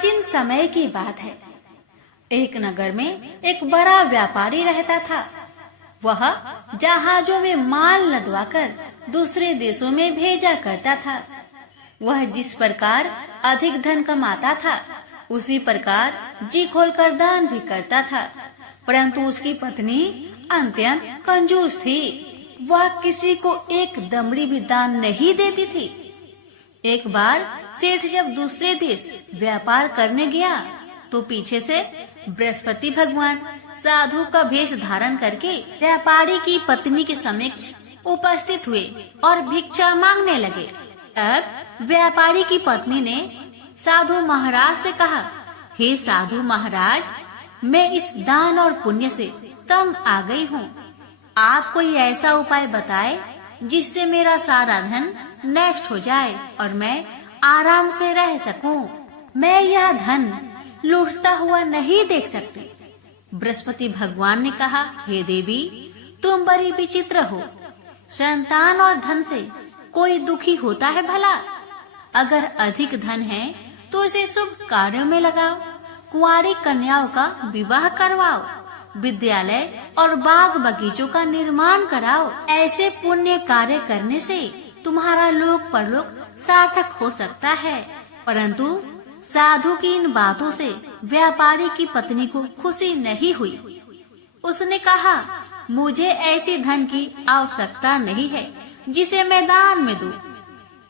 प्राचीन समय की बात है। एक नगर में एक बड़ा व्यापारी रहता था। वह जहाजों में माल लदवाकर दूसरे देशों में भेजा करता था। वह जिस प्रकार अधिक धन कमाता था, उसी प्रकार जी खोलकर दान भी करता था। परंतु उसकी पत्नी अत्यंत कंजूस थी। वह किसी को एक दमड़ी भी दान नहीं देती थी। एक बार सेठ जब दूसरे देश व्यापार करने गया तो पीछे से बृहस्पति भगवान साधु का वेश धारण करके व्यापारी की पत्नी के समक्ष उपस्थित हुए और भिक्षा मांगने लगे। तब व्यापारी की पत्नी ने साधु महाराज से कहा, हे साधु महाराज, मैं इस दान और पुण्य से तंग आ गई हूँ। आप कोई ऐसा उपाय बताए जिससे मेरा सारा धन नष्ट हो जाए और मैं आराम से रह सकूं। मैं यह धन लूटता हुआ नहीं देख सकती। बृहस्पति भगवान ने कहा, हे देवी, तुम बड़ी विचित्र हो। संतान और धन से कोई दुखी होता है भला? अगर अधिक धन है तो इसे शुभ कार्यों में लगाओ, कुंवारी कन्याओं का विवाह करवाओ, विद्यालय और बाग बगीचों का निर्माण कराओ। ऐसे पुण्य कार्य करने से तुम्हारा लोक परलोक सार्थक हो सकता है। परंतु साधु की इन बातों से व्यापारी की पत्नी को खुशी नहीं हुई। उसने कहा, मुझे ऐसी धन की आवश्यकता नहीं है जिसे मैं दान में दूं।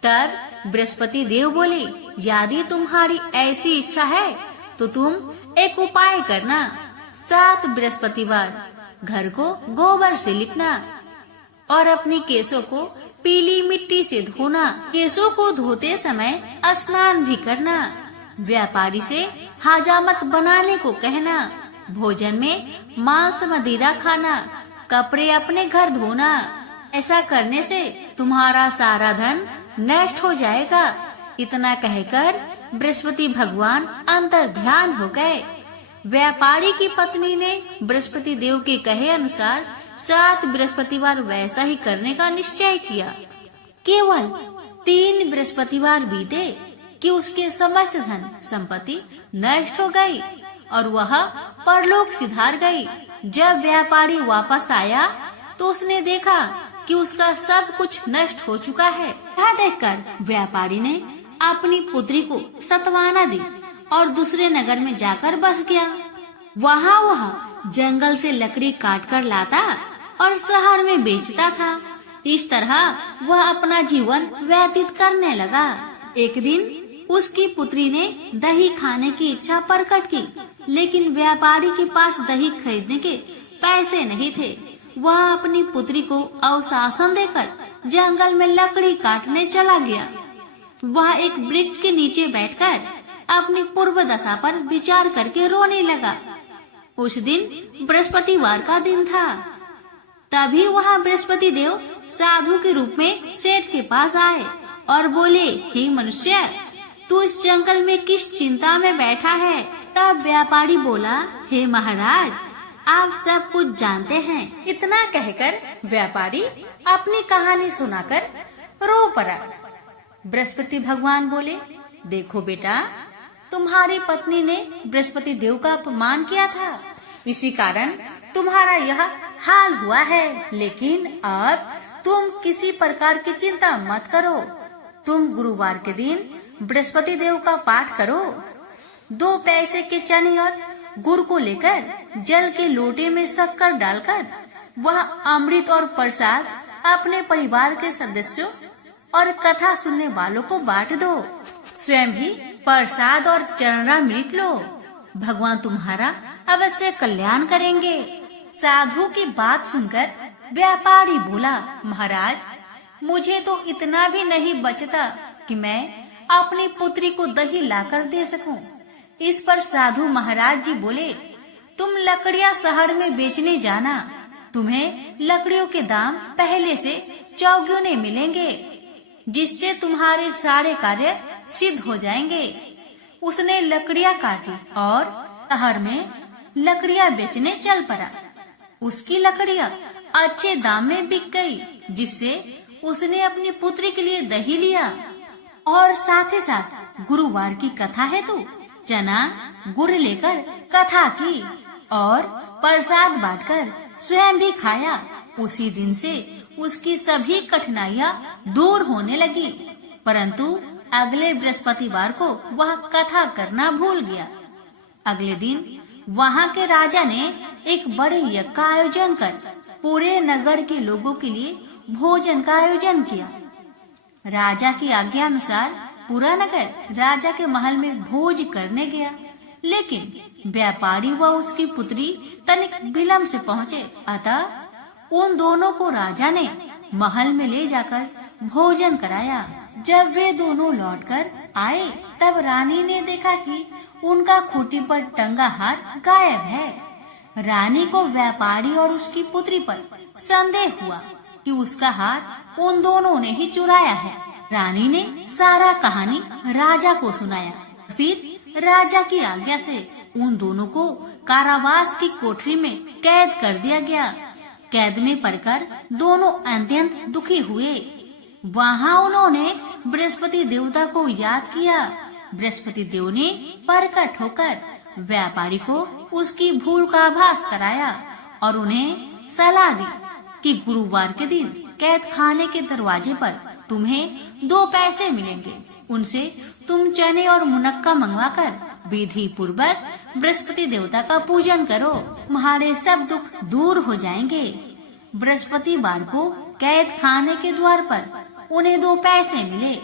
तब बृहस्पति देव बोले, यदि तुम्हारी ऐसी इच्छा है तो तुम एक उपाय करना। 7 बृहस्पतिवार घर को गोबर से लिपना और अपने केसों को पीली मिट्टी से धोना। केसों को धोते समय स्नान भी करना। व्यापारी से हजामत बनाने को कहना। भोजन में मांस मदिरा खाना। कपड़े अपने घर धोना। ऐसा करने से तुम्हारा सारा धन नष्ट हो जाएगा। इतना कहकर बृहस्पति भगवान अंतर ध्यान हो गए। व्यापारी की पत्नी ने बृहस्पति देव के कहे अनुसार 7 बृहस्पतिवार वैसा ही करने का निश्चय किया। केवल 3 बृहस्पतिवार बीते कि उसके समस्त धन संपत्ति नष्ट हो गई और वह परलोक सिधार गई। जब व्यापारी वापस आया तो उसने देखा कि उसका सब कुछ नष्ट हो चुका है। यह देखकर व्यापारी ने अपनी पुत्री को सत्वाना दी और दूसरे नगर में जाकर बस गया। वहाँ वह जंगल से लकड़ी काटकर लाता और शहर में बेचता था। इस तरह वह अपना जीवन व्यतीत करने लगा। एक दिन उसकी पुत्री ने दही खाने की इच्छा प्रकट की, लेकिन व्यापारी के पास दही खरीदने के पैसे नहीं थे। वह अपनी पुत्री को अवशासन देकर जंगल में लकड़ी काटने चला गया। वह एक वृक्ष के नीचे बैठकर अपनी पूर्व दशा पर विचार करके रोने लगा। उस दिन बृहस्पतिवार का दिन था। तभी वहाँ बृहस्पति देव साधु के रूप में सेठ के पास आए और बोले, हे मनुष्य, तू इस जंगल में किस चिंता में बैठा है? तब व्यापारी बोला, हे महाराज, आप सब कुछ जानते हैं। इतना कहकर व्यापारी अपनी कहानी सुनाकर रो पड़ा। बृहस्पति भगवान बोले, देखो बेटा, तुम्हारी पत्नी ने बृहस्पति देव का अपमान किया था, इसी कारण तुम्हारा यह हाल हुआ है। लेकिन अब तुम किसी प्रकार की चिंता मत करो। तुम गुरुवार के दिन बृहस्पति देव का पाठ करो। 2 पैसे के चने और गुड़ को लेकर जल के लोटे में शक्कर डालकर वह अमृत और प्रसाद अपने परिवार के सदस्यों और कथा सुनने वालों को बांट दो। स्वयं भी प्रसाद और चरणामृत लो। भगवान तुम्हारा अवश्य कल्याण करेंगे। साधु की बात सुनकर व्यापारी बोला, महाराज, मुझे तो इतना भी नहीं बचता कि मैं अपनी पुत्री को दही लाकर दे सकूं। इस पर साधु महाराज जी बोले, तुम लकड़ियां शहर में बेचने जाना। तुम्हें लकड़ियों के दाम पहले से चौगुने मिलेंगे, जिससे तुम्हारे सारे कार्य सिद्ध हो जाएंगे। उसने लकड़ियां काटी और शहर में लकड़ियां बेचने चल पड़ा। उसकी लकड़ियां अच्छे दाम में बिक गई, जिससे उसने अपनी पुत्री के लिए दही लिया और साथ ही साथ गुरुवार की कथा हेतु चना गुड़ लेकर कथा की और प्रसाद बांटकर स्वयं भी खाया। उसी दिन से उसकी सभी कठिनाइयां दूर होने लगी। परंतु अगले बृहस्पतिवार को वह कथा करना भूल गया। अगले दिन वहाँ के राजा ने एक बड़े यज्ञ का आयोजन कर पूरे नगर के लोगों के लिए भोजन का आयोजन किया। राजा की आज्ञा अनुसार पूरा नगर राजा के महल में भोज करने गया, लेकिन व्यापारी व उसकी पुत्री तनिक विलंब से पहुँचे। अतः उन दोनों को राजा ने महल में ले जाकर भोजन कराया। जब वे दोनों लौटकर आए तब रानी ने देखा कि उनका खूंटी पर टंगा हार गायब है। रानी को व्यापारी और उसकी पुत्री पर संदेह हुआ कि उसका हार उन दोनों ने ही चुराया है। रानी ने सारा कहानी राजा को सुनाया। फिर राजा की आज्ञा से उन दोनों को कारावास की कोठरी में कैद कर दिया गया। कैद में पड़कर दोनों अत्यंत दुखी हुए। वहाँ उन्होंने बृहस्पति देवता को याद किया। बृहस्पति देव ने प्रकट होकर व्यापारी को उसकी भूल का आभास कराया और उन्हें सलाह दी कि गुरुवार के दिन कैद खाने के दरवाजे पर तुम्हें 2 पैसे मिलेंगे। उनसे तुम चने और मुनक्का मंगवाकर विधि पूर्वक बृहस्पति देवता का पूजन करो, तुम्हारे सब दुख दूर हो जाएंगे। बृहस्पतिवार को कैद खाने के द्वार पर उन्हें 2 पैसे मिले।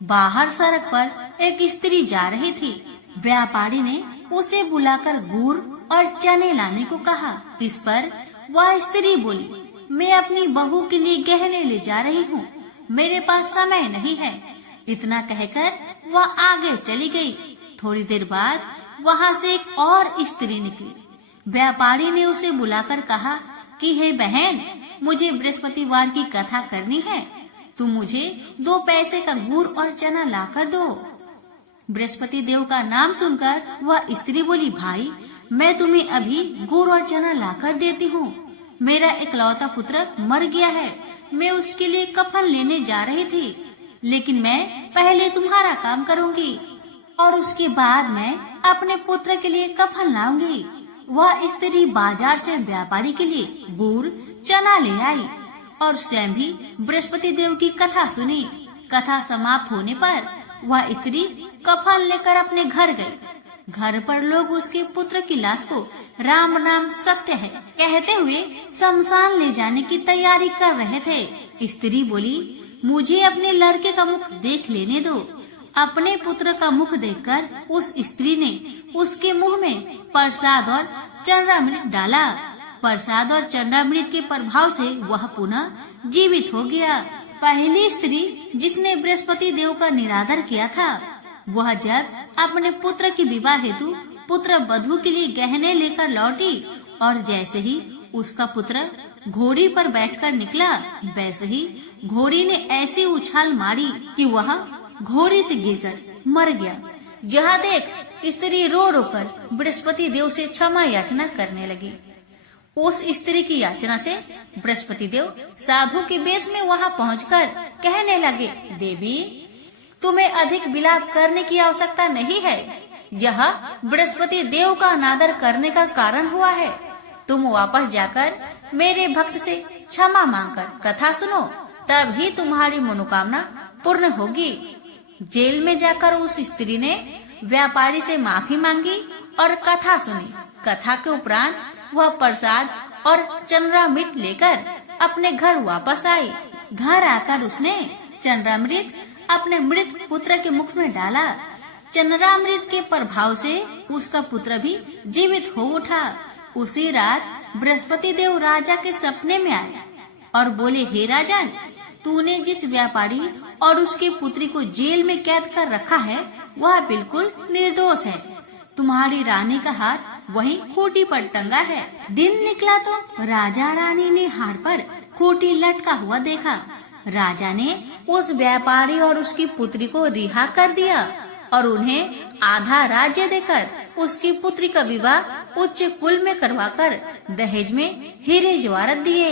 बाहर सड़क पर एक स्त्री जा रही थी। व्यापारी ने उसे बुलाकर गुड़ और चने लाने को कहा। इस पर वह स्त्री बोली, मैं अपनी बहू के लिए गहने ले जा रही हूँ, मेरे पास समय नहीं है। इतना कहकर वह आगे चली गई। थोड़ी देर बाद वहाँ से एक और स्त्री निकली। व्यापारी ने उसे बुलाकर कहा कि हे बहन, मुझे बृहस्पतिवार की कथा करनी है, तुम मुझे 2 पैसे का गुड़ और चना लाकर दो। बृहस्पति देव का नाम सुनकर वह स्त्री बोली, भाई मैं तुम्हें अभी गुड़ और चना लाकर देती हूँ। मेरा इकलौता पुत्र मर गया है, मैं उसके लिए कफन लेने जा रही थी, लेकिन मैं पहले तुम्हारा काम करूँगी और उसके बाद मैं अपने पुत्र के लिए कफन लाऊंगी। वह स्त्री बाजार से व्यापारी के लिए गुड़ चना ले आई और स्वयं भी बृहस्पति देव की कथा सुनी। कथा समाप्त होने पर वह स्त्री कफन लेकर अपने घर गई। घर पर लोग उसके पुत्र की लाश को राम नाम सत्य है कहते हुए शमशान ले जाने की तैयारी कर रहे थे। स्त्री बोली, मुझे अपने लड़के का मुख देख लेने दो। अपने पुत्र का मुख देखकर उस स्त्री ने उसके मुंह में प्रसाद और चंद्रामृत डाला। प्रसाद और चंद्रामृत के प्रभाव से वह पुनः जीवित हो गया। पहली स्त्री जिसने बृहस्पति देव का निरादर किया था, वह जब अपने पुत्र की विवाह हेतु पुत्र वधू के लिए गहने लेकर लौटी और जैसे ही उसका पुत्र घोड़ी पर बैठकर निकला, वैसे ही घोड़ी ने ऐसी उछाल मारी कि वह घोड़ी से गिरकर मर गया। जहाँ देख स्त्री रो रो कर बृहस्पति देव से क्षमा याचना करने लगी। उस स्त्री की याचना से बृहस्पति देव साधु के वेश में वहाँ पहुंचकर कहने लगे, देवी तुम्हें अधिक विलाप करने की आवश्यकता नहीं है, यह बृहस्पति देव का अनादर करने का कारण हुआ है। तुम वापस जाकर मेरे भक्त से क्षमा मांगकर कथा सुनो, तब ही तुम्हारी मनोकामना पूर्ण होगी। जेल में जाकर उस स्त्री ने व्यापारी से माफी मांगी और कथा सुनी। कथा के उपरांत वह प्रसाद और चंद्रामृत लेकर अपने घर वापस आई। घर आकर उसने चंद्रामृत अपने मृत पुत्र के मुख में डाला। चंद्रामृत के प्रभाव से उसका पुत्र भी जीवित हो उठा। उसी रात बृहस्पति देव राजा के सपने में आए और बोले, हे राजन, तूने जिस व्यापारी और उसके पुत्री को जेल में कैद कर रखा है वह बिल्कुल निर्दोष है। तुम्हारी रानी का हार वहीं खूंटी पर टंगा है। दिन निकला तो राजा रानी ने हार पर खूंटी लटका हुआ देखा। राजा ने उस व्यापारी और उसकी पुत्री को रिहा कर दिया और उन्हें आधा राज्य देकर उसकी पुत्री का विवाह उच्च कुल में करवाकर दहेज में हीरे जवाहरात दिए।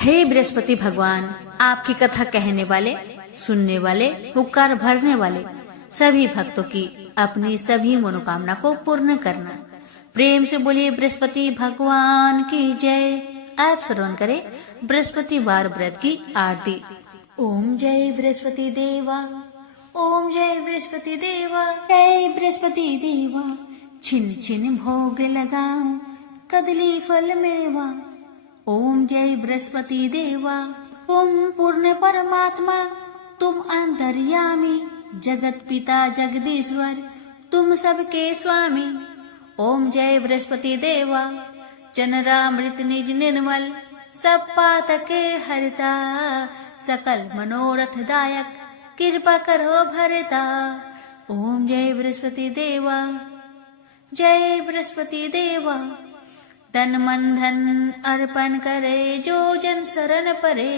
हे बृहस्पति भगवान, आपकी कथा कहने वाले, सुनने वाले, पुकार भरने वाले सभी भक्तों की अपनी सभी मनोकामना को पूर्ण करना। प्रेम से बोलिए बृहस्पति भगवान की जय। आप श्रवण करें बृहस्पतिवार व्रत की आरती। ओम जय बृहस्पति देवा, ओम जय बृहस्पति देवा, जय बृहस्पति देवा। छिन छिन भोग लगाऊं कदली फल मेवा। ओम जय बृहस्पति देवा। तुम पूर्ण परमात्मा, तुम अंतर्यामी, जगत पिता जगदीश्वर, तुम सबके स्वामी। ओम जय बृहस्पति देवा। चनरामृत निज निर्मल, सब पातके हरता, सकल मनोरथ दायक, कृपा करो भरता। ओम जय बृहस्पति देवा, जय बृहस्पति देवा। तन मन धन अर्पण करे जो जन शरण परे,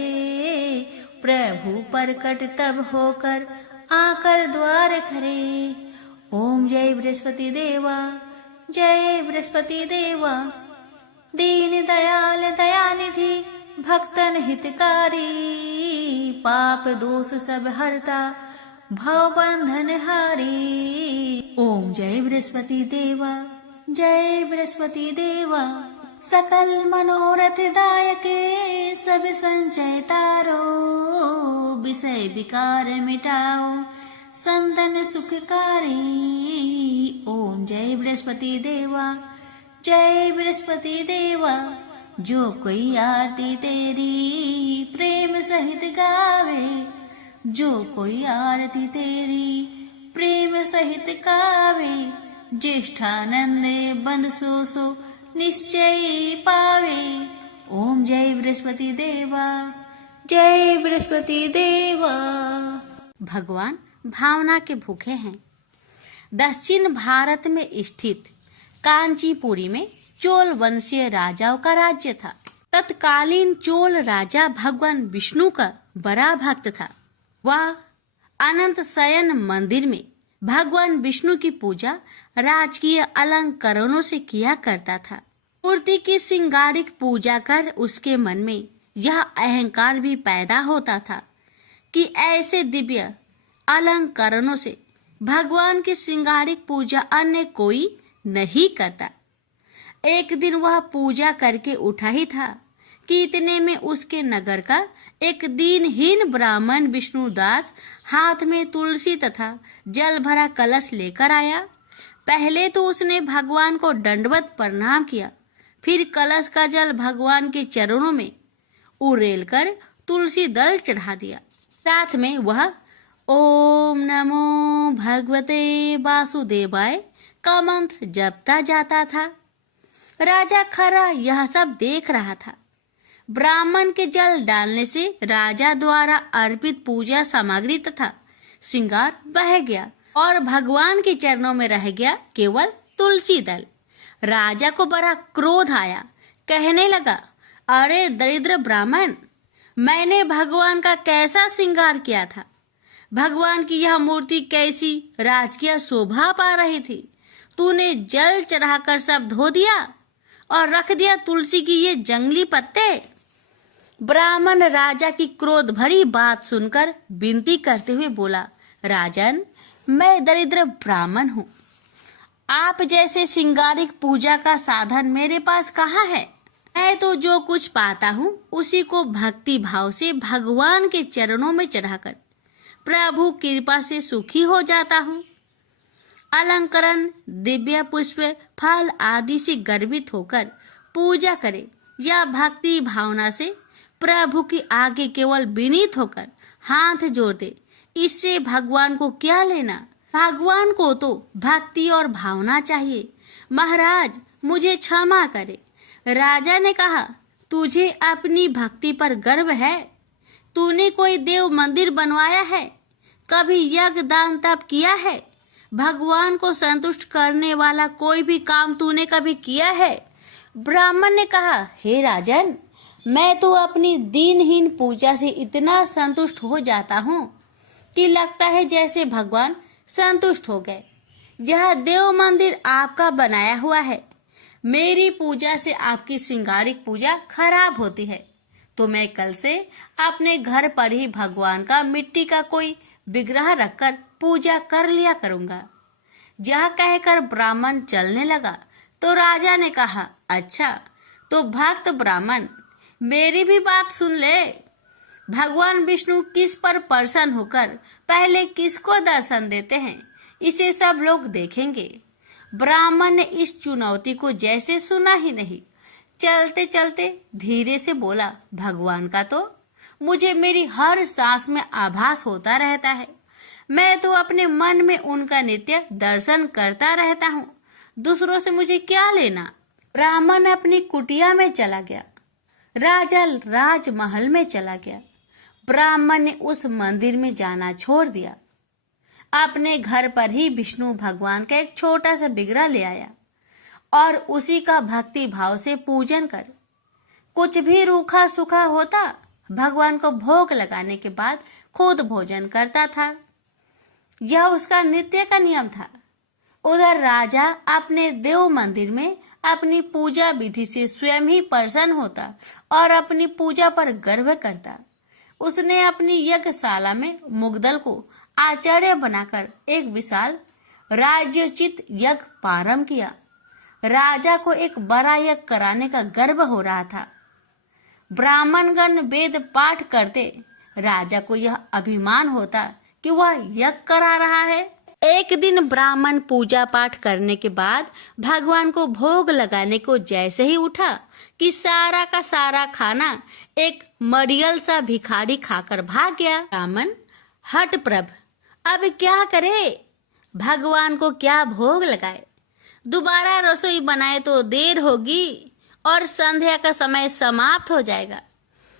प्रभु प्रकट तब होकर आकर द्वार खरे। ओम जय बृहस्पति देवा, जय बृहस्पति देवा। दीन दयाल दयानिधि, भक्तन हितकारी, पाप दोष सब हरता, भव बंधन हारी। ओम जय बृहस्पति देवा, जय बृहस्पति देवा। सकल मनोरथ दायके, सब संचय तारो, विषय विकार मिटाओ, संतन सुखकारी। ओम जय बृहस्पति देवा, जय बृहस्पति देवा। जो कोई आरती तेरी प्रेम सहित गावे, जो कोई आरती तेरी प्रेम सहित गावे, ज्येष्ठानंदे बंद सो निश्चय पावे। ओम जय बृहस्पति देवा, जय बृहस्पति देवा। भगवान भावना के भूखे हैं। दक्षिण भारत में स्थित कांचीपुरी में चोल वंशीय राजाओं का राज्य था। तत्कालीन चोल राजा भगवान विष्णु का बड़ा भक्त था। वह अनंत शयन मंदिर में भगवान विष्णु की पूजा राजकीय अलंकरणों से किया करता था। मूर्ति की श्रृंगारिक पूजा कर उसके मन में यह अहंकार भी पैदा होता था कि ऐसे दिव्य अलंकरणों से भगवान की श्रृंगारिक पूजा अन्य कोई नहीं करता। एक दिन वह पूजा करके उठा ही था कि इतने में उसके नगर का एक दीनहीन ब्राह्मण विष्णुदास हाथ में तुलसी तथा जल भरा कलश लेकर आया। पहले तो उसने भगवान को दंडवत प्रणाम किया, फिर कलश का जल भगवान के चरणों में उड़ेल कर तुलसी दल चढ़ा दिया। साथ में वह ओम नमो भगवते वासुदेवाय का मंत्र जपता जाता था। राजा खरा यह सब देख रहा था। ब्राह्मण के जल डालने से राजा द्वारा अर्पित पूजा सामग्री तथा श्रृंगार बह गया और भगवान के चरणों में रह गया केवल तुलसी दल। राजा को बड़ा क्रोध आया। कहने लगा, अरे दरिद्र ब्राह्मण, मैंने भगवान का कैसा श्रृंगार किया था। भगवान की यह मूर्ति कैसी राजकीय शोभा पा रही थी। तूने जल चढ़ाकर सब धो दिया और रख दिया तुलसी की ये जंगली पत्ते। ब्राह्मण राजा की क्रोध भरी बात सुनकर विनती करते हुए बोला, राजन, मैं दरिद्र ब्राह्मण हूँ। आप जैसे श्रृंगारिक पूजा का साधन मेरे पास कहाँ है। मैं तो जो कुछ पाता हूँ उसी को भक्ति भाव से भगवान के चरणों में चढ़ाकर प्रभु कृपा से सुखी हो जाता हूँ। अलंकरण, दिव्य पुष्प, फल आदि से गर्वित होकर पूजा करे या भक्ति भावना से प्रभु के आगे केवल विनीत होकर हाथ जोड़ दे, इससे भगवान को क्या लेना। भगवान को तो भक्ति और भावना चाहिए। महाराज, मुझे क्षमा करे। राजा ने कहा, तुझे अपनी भक्ति पर गर्व है। तूने कोई देव मंदिर बनवाया है, कभी यज्ञ दान तप किया है, भगवान को संतुष्ट करने वाला कोई भी काम तूने कभी किया है। ब्राह्मण ने कहा, हे राजन, मैं तो अपनी दीनहीन पूजा से इतना संतुष्ट हो जाता हूँ कि लगता है जैसे भगवान संतुष्ट हो गए। यह देव मंदिर आपका बनाया हुआ है। मेरी पूजा से आपकी श्रृंगारिक पूजा खराब होती है, तो मैं कल से अपने घर पर ही भगवान का मिट्टी का कोई विग्रह रखकर पूजा कर लिया करूंगा। यह कहकर ब्राह्मण चलने लगा तो राजा ने कहा, अच्छा तो भक्त ब्राह्मण मेरी भी बात सुन ले। भगवान विष्णु किस पर प्रसन्न होकर पहले किसको दर्शन देते हैं इसे सब लोग देखेंगे। ब्राह्मण ने इस चुनौती को जैसे सुना ही नहीं, चलते चलते धीरे से बोला, भगवान का तो मुझे मेरी हर सांस में आभास होता रहता है। मैं तो अपने मन में उनका नित्य दर्शन करता रहता हूँ, दूसरों से मुझे क्या लेना। ब्राह्मण अपनी कुटिया में चला गया, राजा राजमहल में चला गया। ब्राह्मण ने उस मंदिर में जाना छोड़ दिया, अपने घर पर ही विष्णु भगवान का एक छोटा सा बिगड़ा ले आया और उसी का भक्ति भाव से पूजन कर कुछ भी रूखा सूखा होता भगवान को भोग लगाने के बाद खुद भोजन करता था। यह उसका नित्य का नियम था। उधर राजा अपने देव मंदिर में अपनी पूजा विधि से स्वयं ही प्रसन्न होता और अपनी पूजा पर गर्व करता। उसने अपनी यज्ञशाला में मुग्दल को आचार्य बनाकर एक विशाल राज्योचित यज्ञ प्रारंभ किया। राजा को एक बड़ा यज्ञ कराने का गर्व हो रहा था। ब्राह्मणगण वेद पाठ करते, राजा को यह अभिमान होता कि वह यज्ञ करा रहा है। एक दिन ब्राह्मण पूजा पाठ करने के बाद भगवान को भोग लगाने को जैसे ही उठा कि सारा का सारा खाना एक मड़ियल सा भिखारी खाकर भाग गया। ब्राह्मण हट प्रभ, अब क्या करे, भगवान को क्या भोग लगाए, दोबारा रसोई बनाए तो देर होगी और संध्या का समय समाप्त हो जाएगा।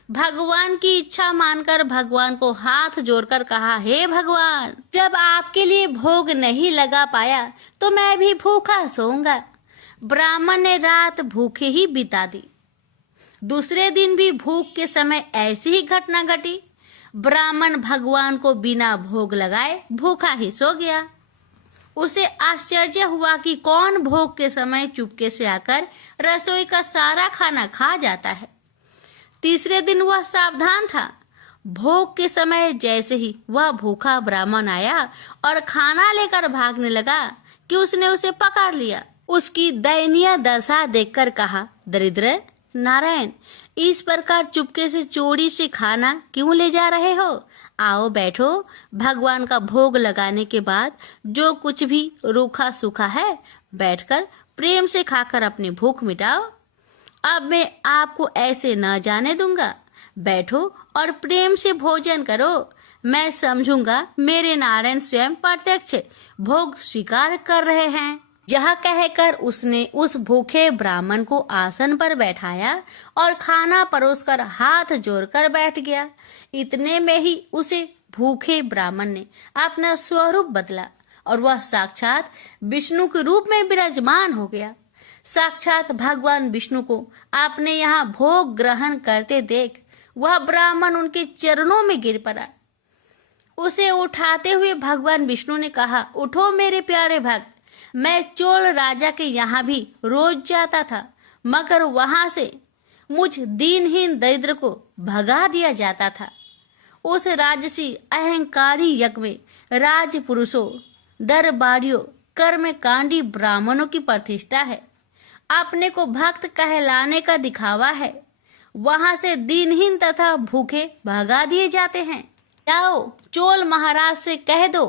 भगवान की इच्छा मानकर भगवान को हाथ जोड़कर कहा, हे भगवान, जब आपके लिए भोग नहीं लगा पाया तो मैं भी भूखा सोऊंगा। ब्राह्मण ने रात भूखे ही बिता दी। दूसरे दिन भी भूख के समय ऐसी ही घटना घटी। ब्राह्मण भगवान को बिना भोग लगाए भूखा ही सो गया। उसे आश्चर्य हुआ कि कौन भोग के समय चुपके से आकर रसोई का सारा खाना खा जाता है। तीसरे दिन वह सावधान था। भोग के समय जैसे ही वह भूखा ब्राह्मण आया और खाना लेकर भागने लगा कि उसने उसे पकड़ लिया। उसकी दयनीय दशा देखकर कहा, दरिद्र नारायण, इस प्रकार चुपके से चोरी से खाना क्यों ले जा रहे हो? आओ बैठो, भगवान का भोग लगाने के बाद जो कुछ भी रूखा सूखा है बैठकर प्रेम से खाकर अपनी भूख मिटाओ। अब मैं आपको ऐसे न जाने दूंगा। बैठो और प्रेम से भोजन करो। मैं समझूंगा मेरे नारायण स्वयं प्रत्यक्ष भोग स्वीकार कर रहे हैं। यह कहकर उसने उस भूखे ब्राह्मण को आसन पर बैठाया और खाना परोसकर हाथ जोड़कर बैठ गया। इतने में ही उसे भूखे ब्राह्मण ने अपना स्वरूप बदला और वह साक्षात विष्णु के रूप में विराजमान हो गया। साक्षात भगवान विष्णु को आपने यहाँ भोग ग्रहण करते देख वह ब्राह्मण उनके चरणों में गिर पड़ा। उसे उठाते हुए भगवान विष्णु ने कहा, उठो मेरे प्यारे भक्त, मैं चोल राजा के यहाँ भी रोज जाता था, मगर वहां से मुझ दीनहीन दरिद्र को भगा दिया जाता था। उस राजसी अहंकारी यज्ञ में राजपुरुषों, दरबारियों, कर्मकांडी ब्राह्मणों की प्रतिष्ठा है। अपने को भक्त कहलाने का दिखावा है। वहां से दीनहीन तथा भूखे भगा दिए जाते हैं। जाओ चोल महाराज से कह दो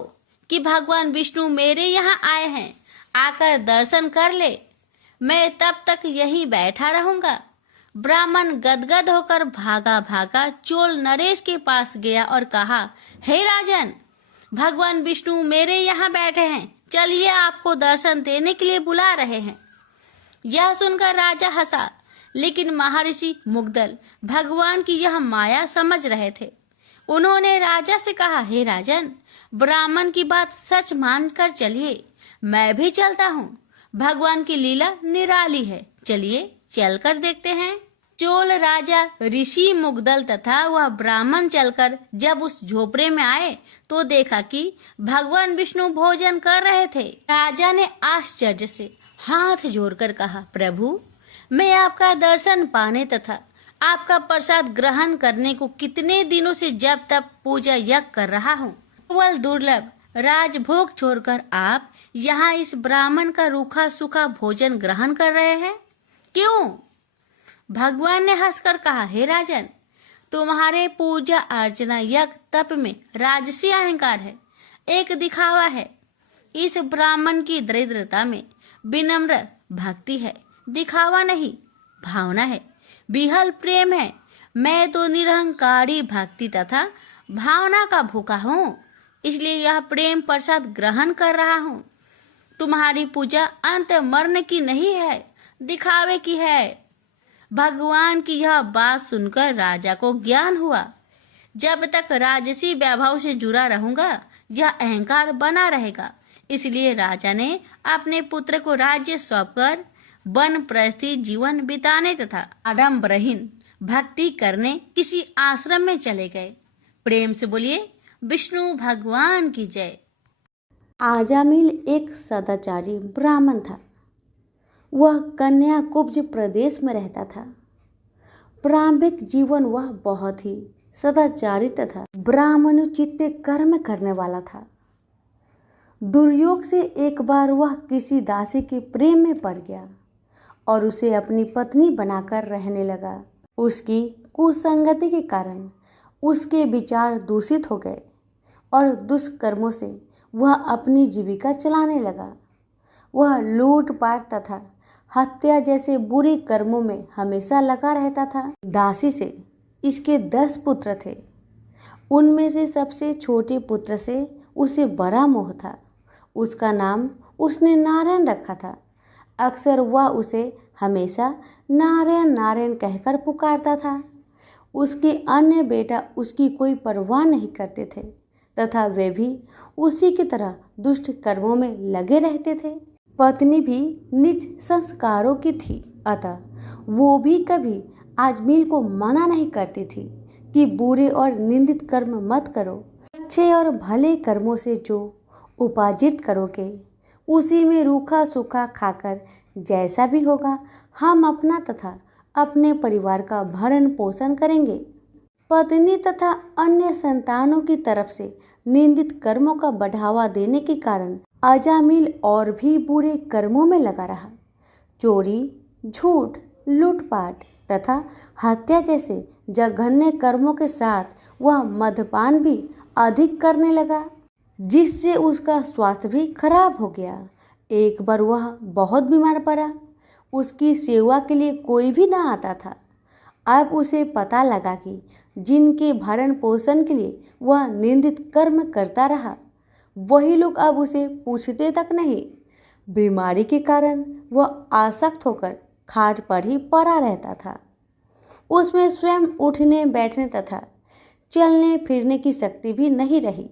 कि भगवान विष्णु मेरे यहाँ आए हैं, आकर दर्शन कर ले। मैं तब तक यहीं बैठा रहूंगा। ब्राह्मण गदगद होकर भागा भागा चोल नरेश के पास गया और कहा, हे राजन, भगवान विष्णु मेरे यहाँ बैठे हैं, चलिए आपको दर्शन देने के लिए बुला रहे हैं। यह सुनकर राजा हंसा, लेकिन महर्षि मुग्दल भगवान की यह माया समझ रहे थे। उन्होंने राजा से कहा, हे राजन, ब्राह्मण की बात सच मानकर चलिए, मैं भी चलता हूँ। भगवान की लीला निराली है, चलिए चलकर देखते हैं। चोल राजा ऋषि मुग्दल तथा वह ब्राह्मण चलकर जब उस झोपड़े में आए तो देखा कि भगवान विष्णु भोजन कर रहे थे। राजा ने आश्चर्य से हाथ जोड़कर कहा, प्रभु, मैं आपका दर्शन पाने तथा आपका प्रसाद ग्रहण करने को कितने दिनों से जब तब पूजा यज्ञ कर रहा हूँ। केवल दुर्लभ राजभोग छोड़कर आप यहाँ इस ब्राह्मण का रूखा सूखा भोजन ग्रहण कर रहे हैं? क्यों? भगवान ने हंसकर कहा, हे राजन, तुम्हारे पूजा अर्चना यज्ञ तप में राजसी अहंकार है, एक दिखावा है। इस ब्राह्मण की दरिद्रता में विनम्र भक्ति है, दिखावा नहीं, भावना है, विहल प्रेम है। मैं तो निरहंकारी भक्ति तथा भावना का भूखा हूँ, इसलिए यह प्रेम प्रसाद ग्रहण कर रहा हूँ। तुम्हारी पूजा अंत मरण की नहीं है, दिखावे की है। भगवान की यह बात सुनकर राजा को ज्ञान हुआ। जब तक राजसी वैभव से जुड़ा रहूंगा, यह अहंकार बना रहेगा। इसलिए राजा ने अपने पुत्र को राज्य सौंपकर वनप्रस्थी जीवन बिताने तथा आडंबरहीन भक्ति करने किसी आश्रम में चले गए। प्रेम से बोलिए विष्णु भगवान की जय। आजामिल एक सदाचारी ब्राह्मण था। वह कन्याकुब्ज प्रदेश में रहता था। प्रारंभिक जीवन वह बहुत ही सदाचारी तथा ब्राह्मणोचित कर्म करने वाला था। दुर्योग से एक बार वह किसी दासी के प्रेम में पड़ गया और उसे अपनी पत्नी बनाकर रहने लगा। उसकी कुसंगति के कारण उसके विचार दूषित हो गए और दुष्कर्मों से वह अपनी जीविका चलाने लगा। वह लूटपाट तथा हत्या जैसे बुरे कर्मों में हमेशा लगा रहता था। दासी से इसके 10 पुत्र थे। उनमें से सबसे छोटे पुत्र से उसे बड़ा मोह था। उसका नाम उसने नारायण रखा था। अक्सर वह उसे हमेशा नारायण नारायण कहकर पुकारता था। उसके अन्य बेटा उसकी कोई परवाह नहीं करते थे तथा वे भी उसी की तरह दुष्ट कर्मों में लगे रहते थे। पत्नी भी नीच संस्कारों की थी, अतः वो भी कभी आजमील को मना नहीं करती थी कि बुरे और निंदित कर्म मत करो। अच्छे और भले कर्मों से जो उपार्जित करोगे उसी में रूखा सूखा खाकर जैसा भी होगा हम अपना तथा अपने परिवार का भरण पोषण करेंगे। पत्नी तथा अन्य संतानों की तरफ से निंदित कर्मों का बढ़ावा देने के कारण अजामिल और भी बुरे कर्मों में लगा रहा। चोरी, झूठ, लूटपाट तथा हत्या जैसे जघन्य कर्मों के साथ वह मद्यपान भी अधिक करने लगा, जिससे उसका स्वास्थ्य भी खराब हो गया। एक बार वह बहुत बीमार पड़ा। उसकी सेवा के लिए कोई भी ना आता था। अब उसे पता लगा कि जिनके भरण पोषण के लिए वह निंदित कर्म करता रहा, वही लोग अब उसे पूछते तक नहीं। बीमारी के कारण वह आसक्त होकर खाट पर ही पड़ा रहता था। उसमें स्वयं उठने बैठने तथा चलने फिरने की शक्ति भी नहीं रही।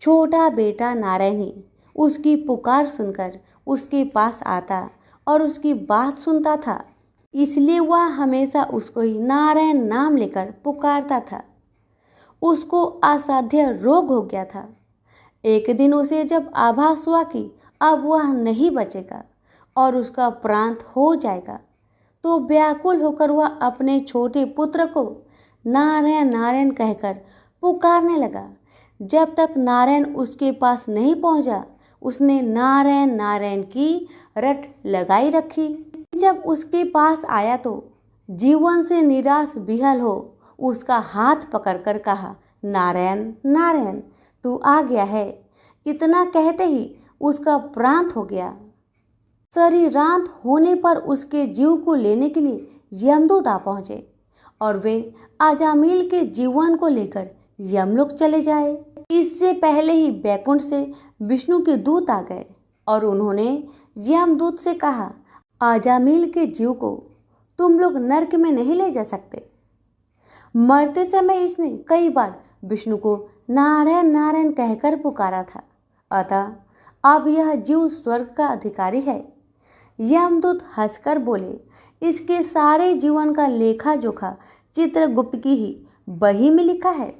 छोटा बेटा नारायण ही उसकी पुकार सुनकर उसके पास आता और उसकी बात सुनता था, इसलिए वह हमेशा उसको ही नारायण नाम लेकर पुकारता था। उसको असाध्य रोग हो गया था। एक दिन उसे जब आभास हुआ कि अब वह नहीं बचेगा और उसका प्रांत हो जाएगा, तो व्याकुल होकर वह अपने छोटे पुत्र को नारायण नारायण कहकर पुकारने लगा। जब तक नारायण उसके पास नहीं पहुंचा, उसने नारायण नारायण की रट लगाई रखी। जब उसके पास आया तो जीवन से निराश विहल हो उसका हाथ पकड़कर कहा, नारायण नारायण तू आ गया है। इतना कहते ही उसका प्रांत हो गया। शरीरांत होने पर उसके जीव को लेने के लिए यमदूत आ पहुंचे और वे अजामिल के जीवन को लेकर यमलोक चले जाए। इससे पहले ही बैकुंठ से विष्णु के दूत आ गए और उन्होंने यमदूत से कहा, अजामिल के जीव को तुम लोग नरक में नहीं ले जा सकते। मरते समय इसने कई बार विष्णु को नारायण नारायण कहकर पुकारा था, अतः अब यह जीव स्वर्ग का अधिकारी है। यमदूत हंसकर बोले, इसके सारे जीवन का लेखा जोखा चित्रगुप्त की ही बही में लिखा है।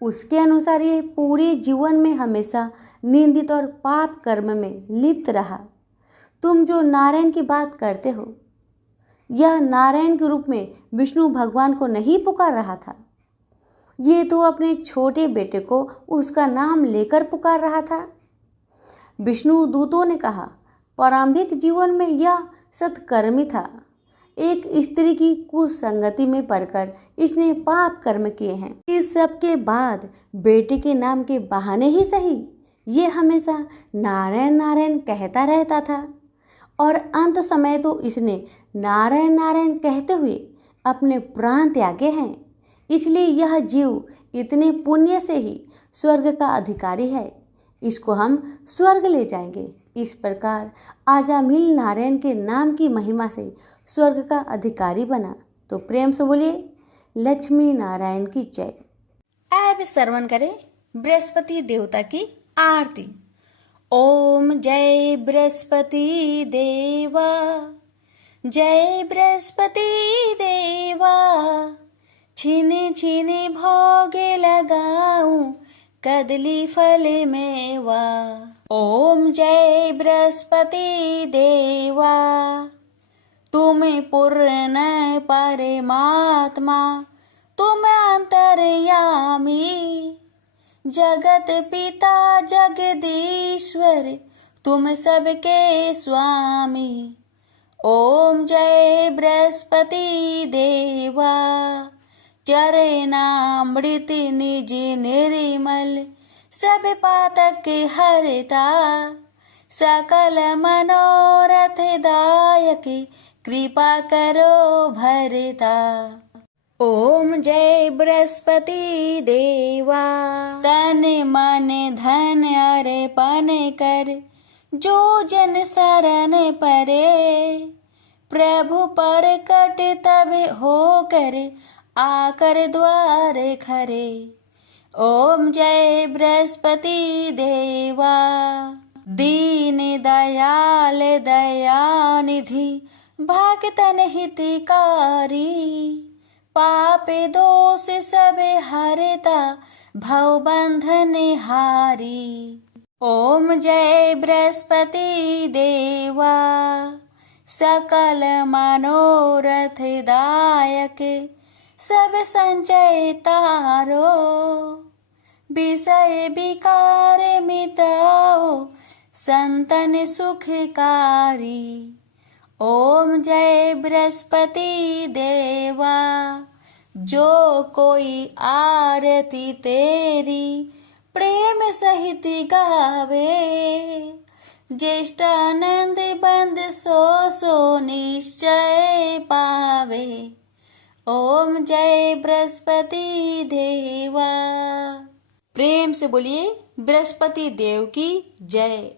उसके अनुसार यह पूरे जीवन में हमेशा निंदित और पाप कर्म में लिप्त रहा। तुम जो नारायण की बात करते हो, यह नारायण के रूप में विष्णु भगवान को नहीं पुकार रहा था। ये तो अपने छोटे बेटे को उसका नाम लेकर पुकार रहा था। विष्णु दूतों ने कहा, प्रारंभिक जीवन में यह सत्कर्मी था। एक स्त्री की कुसंगति में पड़कर इसने पाप कर्म किए हैं। इस सब के बाद बेटे के नाम के बहाने ही सही ये हमेशा नारायण नारायण कहता रहता था और अंत समय तो इसने नारायण नारायण कहते हुए अपने प्राण त्यागे हैं। इसलिए यह जीव इतने पुण्य से ही स्वर्ग का अधिकारी है। इसको हम स्वर्ग ले जाएंगे। इस प्रकार आजामिल नारायण के नाम की महिमा से स्वर्ग का अधिकारी बना। तो प्रेम से बोलिए लक्ष्मी नारायण की जय। अब श्रवण करें बृहस्पति देवता की आरती। ओम जय बृहस्पति देवा, जय बृहस्पति देवा, छीने छीने भोगे लगाऊं कदली फल मेवा। ओम जय बृहस्पति देवा, तुम पूर्ण परमात्मा, तुम अंतर्यामी, जगत पिता जगदीश्वर, तुम सबके स्वामी। ओम जय बृहस्पति देवा, चरणामृत निज निर्मल, सब पातक हरता, सकल मनोरथ दायक, कृपा करो भरता। ओम जय बृहस्पति देवा, तन मन धन अर्पण कर, जो जन शरण परे, प्रभु पर कट तब होकर, आकर द्वार खरे। ओम जय बृहस्पति देवा, दीन दयाल दयानिधि, भक्तन हितकारी, पाप दोष सब हरता, भव बंधन हारी। ओम जय बृहस्पति देवा, सकल मनोरथ दायक, सब संचय तारो, विषय विकार मिटाओ, संतन सुखकारी। ओम जय बृहस्पति देवा, जो कोई आरती तेरी प्रेम सहित गावे, ज्येष्ठानंद बंद सो निश्चय पावे। ओम जय बृहस्पति देवा। प्रेम से बोलिए बृहस्पति देव की जय।